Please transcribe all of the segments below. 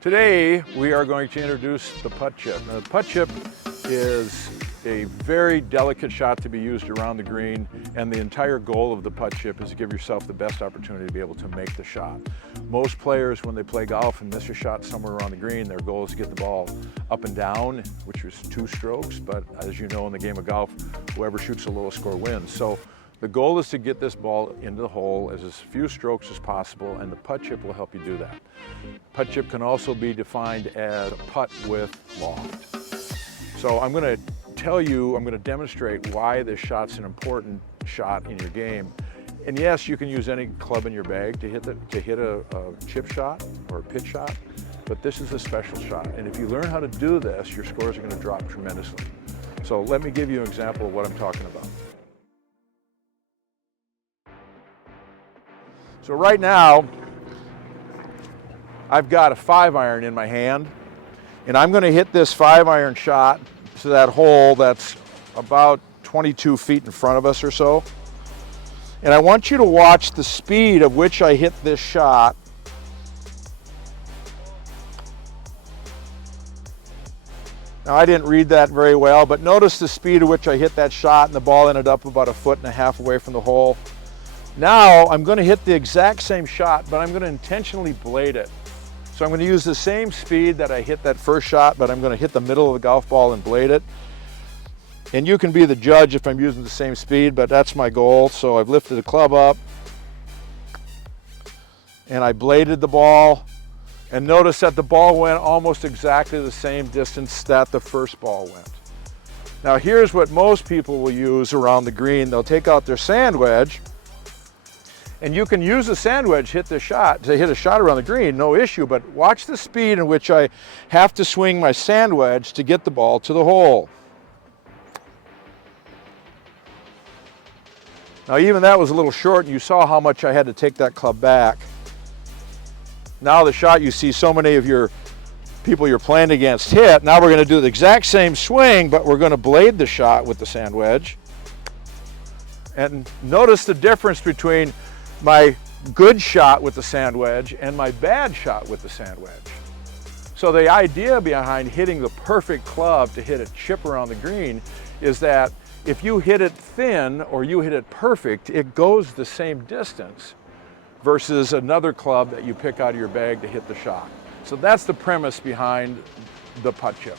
Today we are going to introduce the Putt Chip. Now, the Putt Chip is a very delicate shot to be used around the green, and the entire goal of the Putt Chip is to give yourself the best opportunity to be able to make the shot. Most players, when they play golf and miss a shot somewhere around the green, their goal is to get the ball up and down, which is 2 strokes, but as you know, in the game of golf, whoever shoots the lowest score wins. So the goal is to get this ball into the hole as few strokes as possible, and the Putt Chip will help you do that. Putt Chip can also be defined as a putt with loft. So I'm going to demonstrate why this shot's an important shot in your game. And yes, you can use any club in your bag to hit a chip shot or a pitch shot, but this is a special shot. And if you learn how to do this, your scores are going to drop tremendously. So let me give you an example of what I'm talking about. So right now, I've got a 5-iron in my hand, and I'm going to hit this 5-iron shot to that hole that's about 22 feet in front of us or so. And I want you to watch the speed of which I hit this shot. Now, I didn't read that very well, but notice the speed at which I hit that shot, and the ball ended up about 1.5 feet away from the hole. Now I'm going to hit the exact same shot, but I'm going to intentionally blade it. So I'm going to use the same speed that I hit that first shot, but I'm going to hit the middle of the golf ball and blade it. And you can be the judge if I'm using the same speed, but that's my goal. So I've lifted the club up and I bladed the ball. And notice that the ball went almost exactly the same distance that the first ball went. Now here's what most people will use around the green. They'll take out their sand wedge, and you can use the sand wedge to hit a shot around the green, no issue, but watch the speed in which I have to swing my sand wedge to get the ball to the hole. Now even that was a little short, and you saw how much I had to take that club back. Now the shot you see so many of your people you're playing against hit, now we're going to do the exact same swing, but we're going to blade the shot with the sand wedge. And notice the difference between my good shot with the sand wedge and my bad shot with the sand wedge. So the idea behind hitting the perfect club to hit a chip around the green is that if you hit it thin or you hit it perfect, it goes the same distance versus another club that you pick out of your bag to hit the shot. So that's the premise behind the Putt Chip.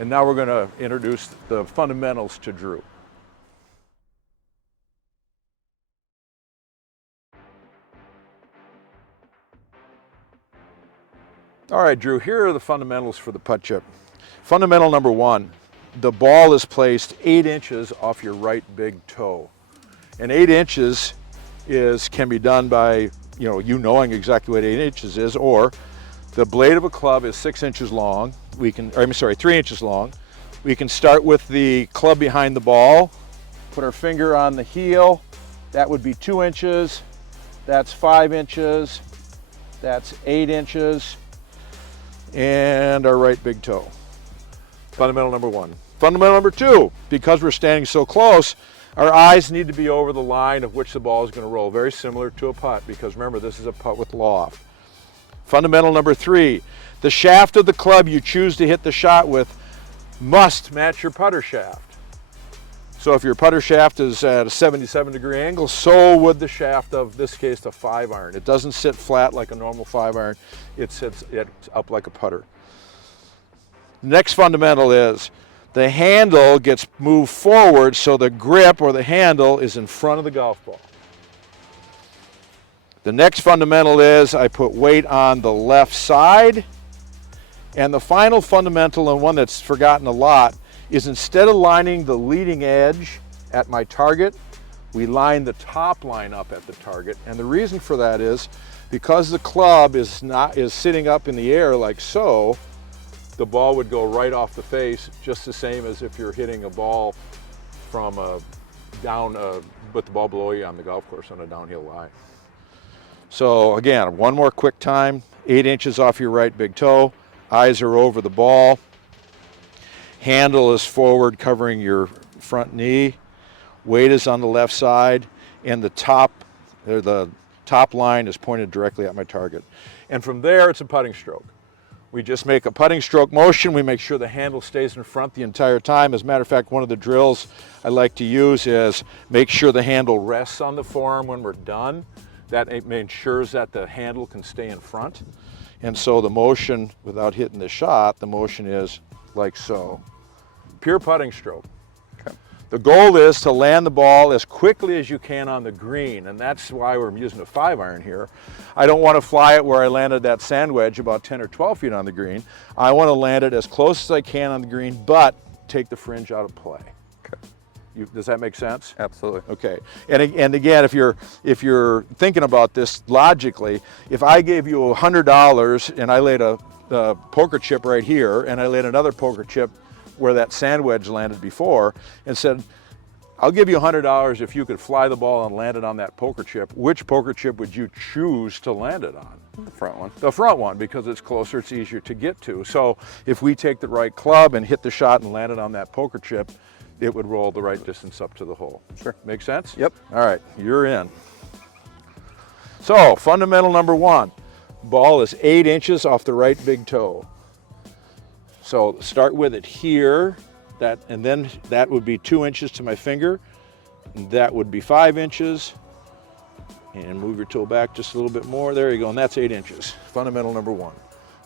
And now we're going to introduce the fundamentals to Drew. All right, Drew, here are the fundamentals for the Putt Chip. Fundamental number 1, the ball is placed 8 inches off your right big toe. And 8 inches can be done by, you knowing exactly what 8 inches is, or the blade of a club is 6 inches long. 3 inches long. We can start with the club behind the ball, put our finger on the heel. That would be 2 inches. That's 5 inches. That's 8 inches. And our right big toe. Fundamental number 1. Fundamental number 2, because we're standing so close, our eyes need to be over the line of which the ball is going to roll. Very similar to a putt, because remember, this is a putt with loft. Fundamental number 3, the shaft of the club you choose to hit the shot with must match your putter shaft. So if your putter shaft is at a 77-degree angle, so would the shaft of, this case, the 5-iron. It doesn't sit flat like a normal 5-iron. It's up like a putter. Next fundamental is the handle gets moved forward so the grip or the handle is in front of the golf ball. The next fundamental is I put weight on the left side. And the final fundamental, and one that's forgotten a lot, is instead of lining the leading edge at my target, we line the top line up at the target. And the reason for that is because the club is sitting up in the air like so, the ball would go right off the face, just the same as if you're hitting a ball from down with the ball below you on the golf course on a downhill lie. So again, one more quick time, 8 inches off your right big toe, eyes are over the ball. Handle is forward, covering your front knee. Weight is on the left side, and the top line is pointed directly at my target. And from there, it's a putting stroke. We just make a putting stroke motion. We make sure the handle stays in front the entire time. As a matter of fact, one of the drills I like to use is make sure the handle rests on the forearm when we're done. That ensures that the handle can stay in front. And so the motion, without hitting the shot, the motion is like so. Pure putting stroke. The goal is to land the ball as quickly as you can on the green, and that's why we're using a 5-iron here. I don't want to fly it where I landed that sand wedge about 10 or 12 feet on the green. I want to land it as close as I can on the green, but take the fringe out of play. Okay. Does that make sense? Absolutely. Okay. And again, if you're thinking about this logically, if I gave you $100 and I laid a poker chip right here, and I laid another poker chip where that sand wedge landed before, and said, I'll give you $100 if you could fly the ball and land it on that poker chip, which poker chip would you choose to land it on? The front one. The front one, because it's closer, it's easier to get to. So if we take the right club and hit the shot and land it on that poker chip, it would roll the right distance up to the hole. Sure. Make sense? Yep. All right, you're in. So fundamental number 1, ball is 8 inches off the right big toe. So start with it here, and then that would be 2 inches to my finger. That would be 5 inches. And move your toe back just a little bit more. There you go, and that's 8 inches. Fundamental number 1.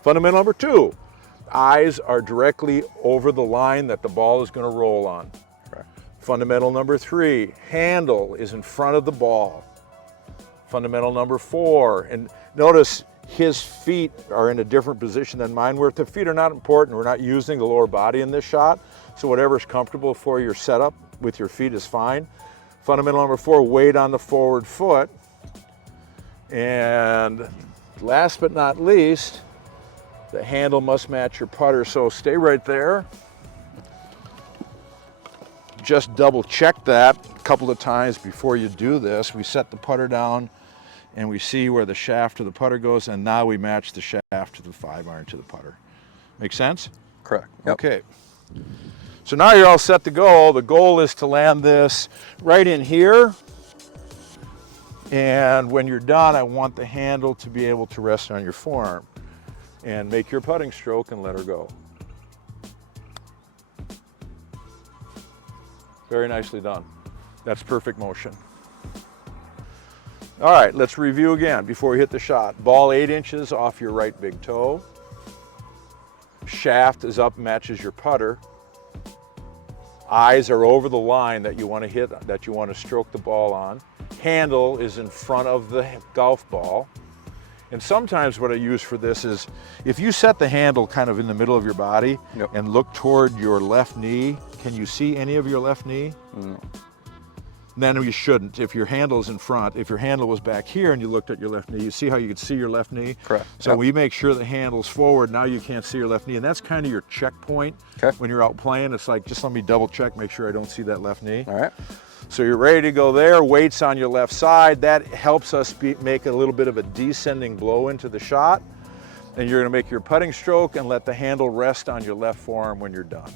Fundamental number 2, eyes are directly over the line that the ball is going to roll on. Correct. Fundamental number 3, handle is in front of the ball. Fundamental number 4, and notice his feet are in a different position than mine. Where the feet are not important. We're not using the lower body in this shot. So whatever's comfortable for your setup with your feet is fine. Fundamental number 4, weight on the forward foot. And last but not least, the handle must match your putter. So stay right there. Just double check that a couple of times before you do this. We set the putter down and we see where the shaft of the putter goes, and now we match the shaft of the 5-iron to the putter. Make sense? Correct. Yep. Okay. So now you're all set to go. The goal is to land this right in here. And when you're done, I want the handle to be able to rest on your forearm. And make your putting stroke and let her go. Very nicely done. That's perfect motion. All right, let's review again before we hit the shot. Ball 8 inches off your right big toe. Shaft is up, matches your putter. Eyes are over the line that you want to hit, that you want to stroke the ball on. Handle is in front of the golf ball. And sometimes what I use for this is, if you set the handle kind of in the middle of your body, yep, and look toward your left knee, can you see any of your left knee? No. Then you shouldn't. If your handle is in front, if your handle was back here and you looked at your left knee, you see how you could see your left knee? Correct. So we make sure the handle's forward. Now you can't see your left knee, and that's kind of your checkpoint. Okay. When you're out playing. It's like, just let me double check, make sure I don't see that left knee. All right. So you're ready to go there. Weight's on your left side. That helps us make a little bit of a descending blow into the shot. And you're going to make your putting stroke and let the handle rest on your left forearm when you're done.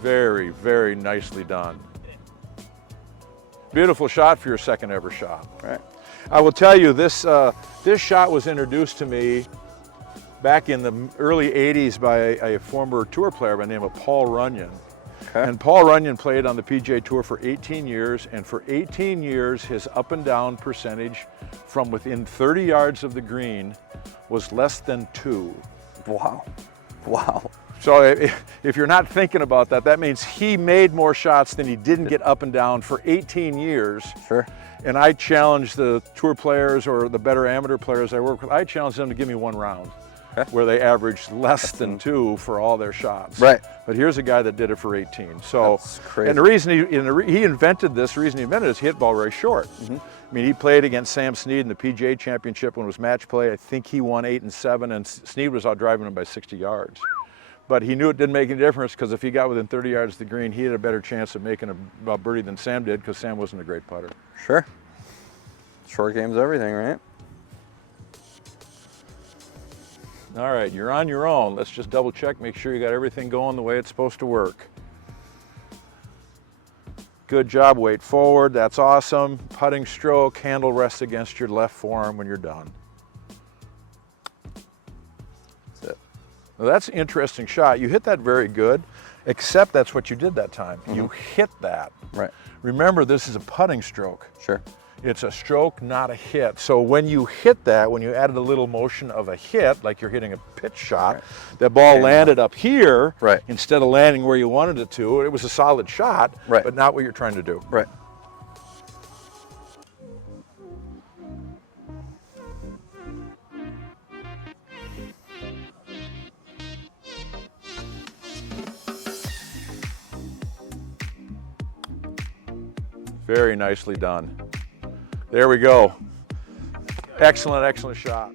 Very, very nicely done. Beautiful shot for your second ever shot. All right. I will tell you, this shot was introduced to me back in the early 80s by a former tour player by the name of Paul Runyon. Okay. And Paul Runyon played on the PGA Tour for 18 years, and for 18 years his up and down percentage from within 30 yards of the green was less than 2. Wow. Wow. So if you're not thinking about that, that means he made more shots than he didn't get up and down for 18 years. Sure. And I challenge the tour players or the better amateur players I work with, I challenge them to give me one round. Okay. Where they averaged less than 2 for all their shots. Right. But here's a guy that did it for 18. So, that's crazy. And the reason he invented this, the reason he invented it is he hit ball very short. Mm-hmm. I mean, he played against Sam Snead in the PGA Championship when it was match play. I think he won 8 and 7, and Snead was out driving him by 60 yards. But he knew it didn't make any difference, because if he got within 30 yards of the green, he had a better chance of making a birdie than Sam did, because Sam wasn't a great putter. Sure. Short game's everything, right? All right, you're on your own. Let's just double check, make sure you got everything going the way it's supposed to work. Good job, weight forward, that's awesome. Putting stroke, handle rests against your left forearm when you're done. Well, that's an interesting shot. You hit that very good, except that's what you did that time. You hit that. Right. Remember, this is a putting stroke. Sure. It's a stroke, not a hit. So when you hit that, when you added a little motion of a hit, like you're hitting a pitch shot, that ball landed up here Right. instead of landing where you wanted it to. It was a solid shot, Right. but not what you're trying to do. Right. Very nicely done. There we go. Excellent, excellent shot.